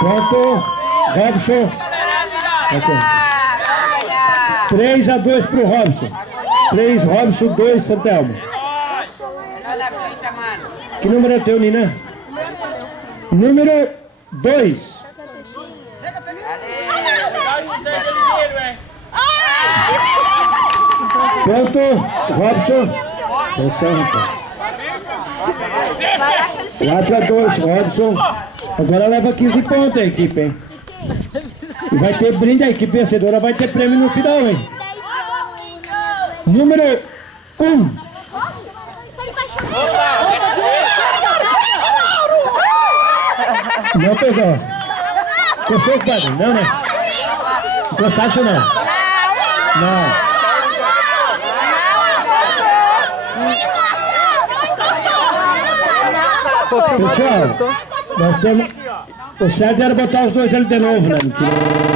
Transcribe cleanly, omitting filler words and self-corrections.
Pronto. Robson. 3-2 pro Robson. 3 Robson, 2 Santelmo. Que número é teu, Nina? Número 2. Pronto, Robson. Atenção, rapaz. 4-2, Robson. Agora leva 15 pontos a equipe, hein? E vai ter brinde, a equipe vencedora vai ter prêmio no final, hein? Número 1. Não pegou. Gostou, padre? Não, né? Gostaste ou não? Não. Pessoal, nós temos... O certo era botar os dois ali de novo, né?